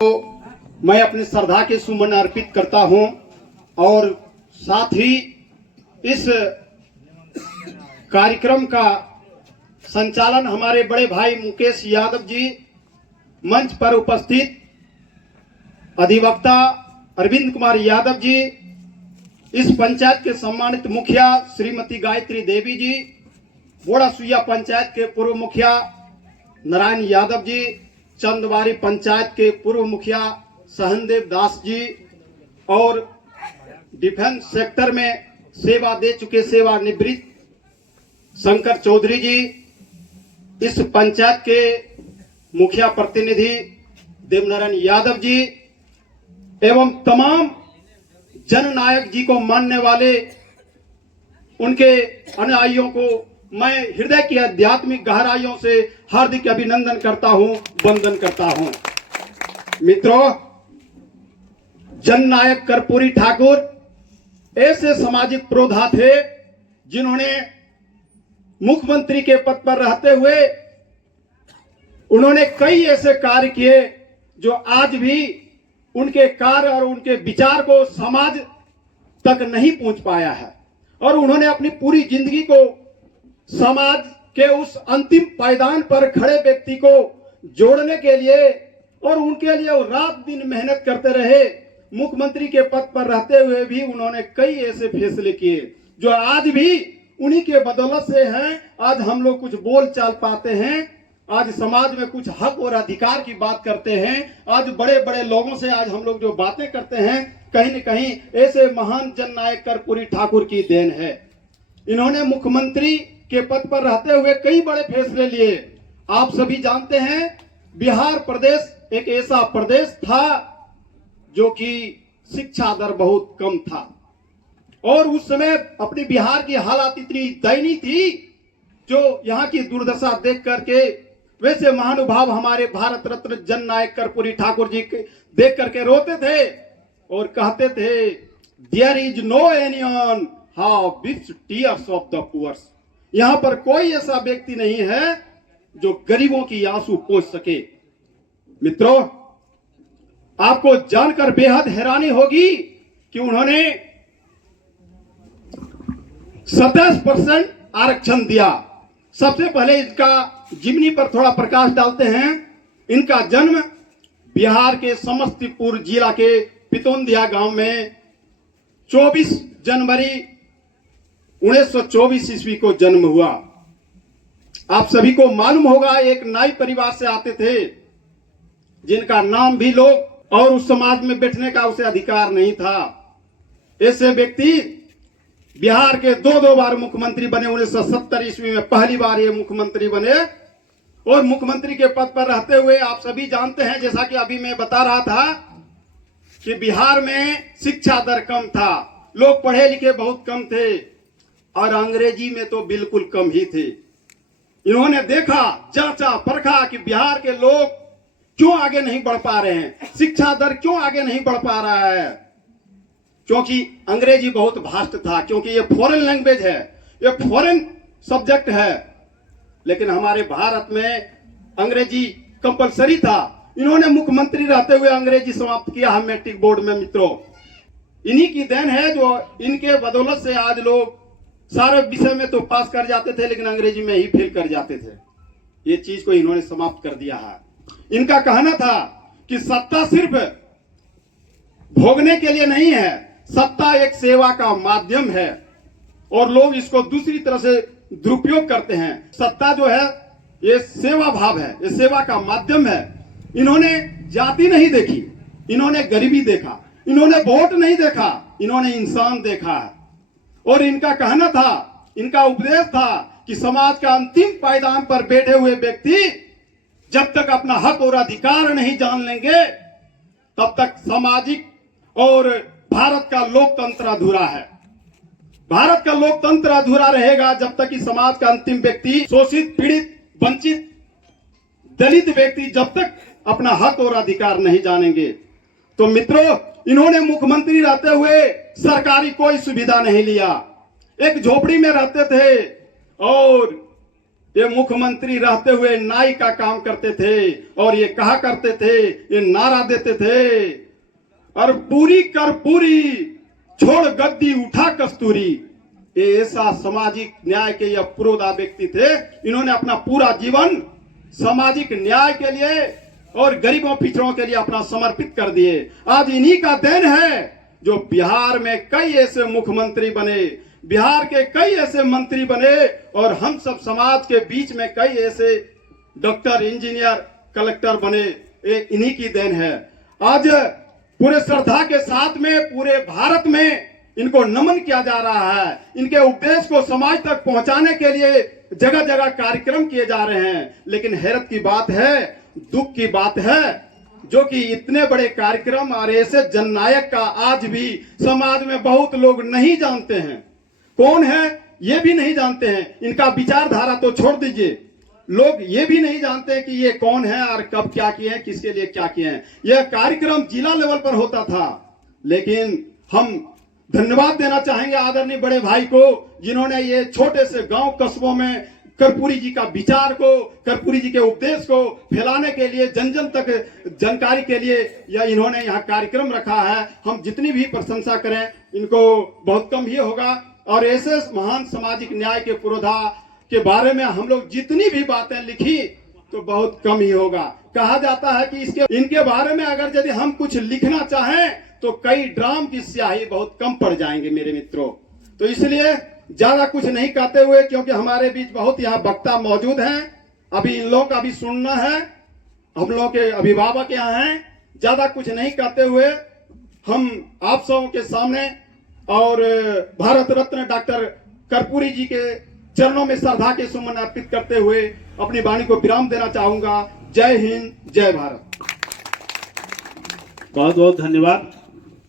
मैं अपनी श्रद्धा के सुमन अर्पित करता हूं और साथ ही इस कार्यक्रम का संचालन हमारे बड़े भाई मुकेश यादव जी, मंच पर उपस्थित अधिवक्ता अरविंद कुमार यादव जी, इस पंचायत के सम्मानित मुखिया श्रीमती गायत्री देवी जी, बोड़ा सुइया पंचायत के पूर्व मुखिया नारायण यादव जी, चंदवारी पंचायत के पूर्व मुखिया सहनदेव दास जी और डिफेंस सेक्टर में सेवा दे चुके सेवानिवृत्त शंकर चौधरी जी, इस पंचायत के मुखिया प्रतिनिधि देवनारायण यादव जी एवं तमाम जननायक जी को मानने वाले उनके अनुयायियों को मैं हृदय की आध्यात्मिक गहराइयों से हार्दिक अभिनंदन करता हूं, वंदन करता हूं। मित्रों, जननायक कर्पूरी ठाकुर ऐसे सामाजिक पुरोधा थे जिन्होंने मुख्यमंत्री के पद पर रहते हुए उन्होंने कई ऐसे कार्य किए जो आज भी उनके कार्य और उनके विचार को समाज तक नहीं पहुंच पाया है। और उन्होंने अपनी पूरी जिंदगी को समाज के उस अंतिम पायदान पर खड़े व्यक्ति को जोड़ने के लिए और उनके लिए वो रात दिन मेहनत करते रहे। मुख्यमंत्री के पद पर रहते हुए भी उन्होंने कई ऐसे फैसले किए जो आज भी उन्हीं के बदौलत से हैं। आज हम लोग कुछ बोल चाल पाते हैं, आज समाज में कुछ हक और अधिकार की बात करते हैं, आज बड़े बड़े लोगों से आज हम लोग जो बातें करते हैं, कहीं न कहीं ऐसे महान जननायक कर्पूरी ठाकुर की देन है। इन्होंने मुख्यमंत्री के पद पर रहते हुए कई बड़े फैसले लिए। आप सभी जानते हैं, बिहार प्रदेश एक ऐसा प्रदेश था जो कि शिक्षा दर बहुत कम था और उस समय अपनी बिहार की हालात इतनी दयनीय थी जो यहाँ की दुर्दशा देख करके वैसे महानुभाव हमारे भारत रत्न जननायक कर्पूरी ठाकुर जी देख करके रोते थे और कहते थे, there is no anyone how weeps tears of the poor. यहाँ पर कोई ऐसा व्यक्ति नहीं है जो गरीबों की आंसू पोंछ सके। मित्रों, आपको जानकर बेहद हैरानी होगी कि उन्होंने 27% आरक्षण दिया। सबसे पहले इसका जीवनी पर थोड़ा प्रकाश डालते हैं। इनका जन्म बिहार के समस्तीपुर जिला के पितौंदिया गांव में 24 जनवरी 1924 ईस्वी को जन्म हुआ। आप सभी को मालूम होगा, एक नाई परिवार से आते थे जिनका नाम भी लोग और उस समाज में बैठने का उसे अधिकार नहीं था। ऐसे व्यक्ति बिहार के दो बार मुख्यमंत्री बने। 1970 ईस्वी में पहली बार ये मुख्यमंत्री बने और मुख्यमंत्री के पद पर रहते हुए आप सभी जानते हैं, जैसा कि अभी मैं बता रहा था कि बिहार में शिक्षा दर कम था, लोग पढ़े लिखे बहुत कम थे और अंग्रेजी में तो बिल्कुल कम ही थे। इन्होंने देखा, जांचा, परखा कि बिहार के लोग क्यों आगे नहीं बढ़ पा रहे हैं, शिक्षा दर क्यों आगे नहीं बढ़ पा रहा है। क्योंकि अंग्रेजी बहुत भास्ट था, क्योंकि ये फॉरेन लैंग्वेज है, ये फॉरेन सब्जेक्ट है। लेकिन हमारे भारत में अंग्रेजी कंपलसरी था। इन्होंने मुख्यमंत्री रहते हुए अंग्रेजी समाप्त किया है मैट्रिक बोर्ड में। मित्रों, इन्हीं की देन है जो इनके बदौलत से आज लोग सारे विषय में तो पास कर जाते थे लेकिन अंग्रेजी में ही फेल कर जाते थे। ये चीज को इन्होंने समाप्त कर दिया है। इनका कहना था कि सत्ता सिर्फ भोगने के लिए नहीं है, सत्ता एक सेवा का माध्यम है और लोग इसको दूसरी तरह से दुरुपयोग करते हैं। सत्ता जो है ये सेवा भाव है, ये सेवा का माध्यम है। इन्होंने जाति नहीं देखी, इन्होंने गरीबी देखा, इन्होंने वोट नहीं देखा, इन्होंने इंसान देखा है। और इनका कहना था, इनका उपदेश था कि समाज का अंतिम पायदान पर बैठे हुए व्यक्ति जब तक अपना हक और अधिकार नहीं जान लेंगे तब तक सामाजिक और भारत का लोकतंत्र अधूरा है। भारत का लोकतंत्र अधूरा रहेगा जब तक कि समाज का अंतिम व्यक्ति, शोषित, पीड़ित, वंचित, दलित व्यक्ति जब तक अपना हक और अधिकार नहीं जानेंगे। तो मित्रों, इन्होंने मुख्यमंत्री रहते हुए सरकारी कोई सुविधा नहीं लिया। एक झोपड़ी में रहते थे और ये मुख्यमंत्री रहते हुए नाई का काम करते थे और ये कहा करते थे, ये नारा देते थे, और पूरी कर पूरी छोड़ गद्दी उठा कस्तूरी। ये ऐसा सामाजिक न्याय के यह पुरोधा व्यक्ति थे। इन्होंने अपना पूरा जीवन सामाजिक न्याय के लिए और गरीबों पिछड़ों के लिए अपना समर्पित कर दिए। आज इन्हीं का देन है जो बिहार में कई ऐसे मुख्यमंत्री बने, बिहार के कई ऐसे मंत्री बने, और हम सब समाज के बीच में कई ऐसे डॉक्टर, इंजीनियर, कलेक्टर बने। ये इन्हीं की देन है। आज पूरे श्रद्धा के साथ में पूरे भारत में इनको नमन किया जा रहा है। इनके उपदेश को समाज तक पहुंचाने के लिए जगह जगह कार्यक्रम किए जा रहे हैं। लेकिन हैरत की बात है, दुख की बात है, जो कि इतने बड़े कार्यक्रम और ऐसे जननायक का आज भी समाज में बहुत लोग नहीं जानते हैं। कौन है ये भी नहीं जानते हैं। इनका विचारधारा तो छोड़ दीजिए, लोग ये भी नहीं जानते कि ये कौन है और कब क्या किए हैं, किसके लिए क्या किए हैं। यह कार्यक्रम जिला लेवल पर होता था। लेकिन हम धन्यवाद देना चाहेंगे आदरणीय बड़े भाई को, जिन्होंने ये छोटे से गांव कस्बों में कर्पूरी जी का विचार को, कर्पूरी जी के उपदेश को फैलाने के लिए, जन जन तक जानकारी के लिए यह इन्होंने यहाँ कार्यक्रम रखा है। हम जितनी भी प्रशंसा करें इनको बहुत कम ही होगा। और ऐसे महान सामाजिक न्याय के पुरोधा के बारे में हम लोग जितनी भी बातें लिखी तो बहुत कम ही होगा। कहा जाता है कि इनके बारे में अगर यदि हम कुछ लिखना चाहें तो कई ड्राम की स्याही बहुत कम पड़ जाएंगे मेरे मित्रों। तो इसलिए ज्यादा कुछ नहीं कहते हुए, क्योंकि हमारे बीच बहुत यहाँ वक्ता मौजूद हैं, अभी इन लोगों का भी सुनना है, हम लोगों के अभिभावक यहाँ हैं। ज्यादा कुछ नहीं कहते हुए हम आप सबों के सामने और भारत रत्न डॉक्टर कर्पूरी जी के चरणों में श्रद्धा के सुमन अर्पित करते हुए अपनी वाणी को विराम देना चाहूंगा। जय हिंद, जय भारत। बहुत बहुत धन्यवाद।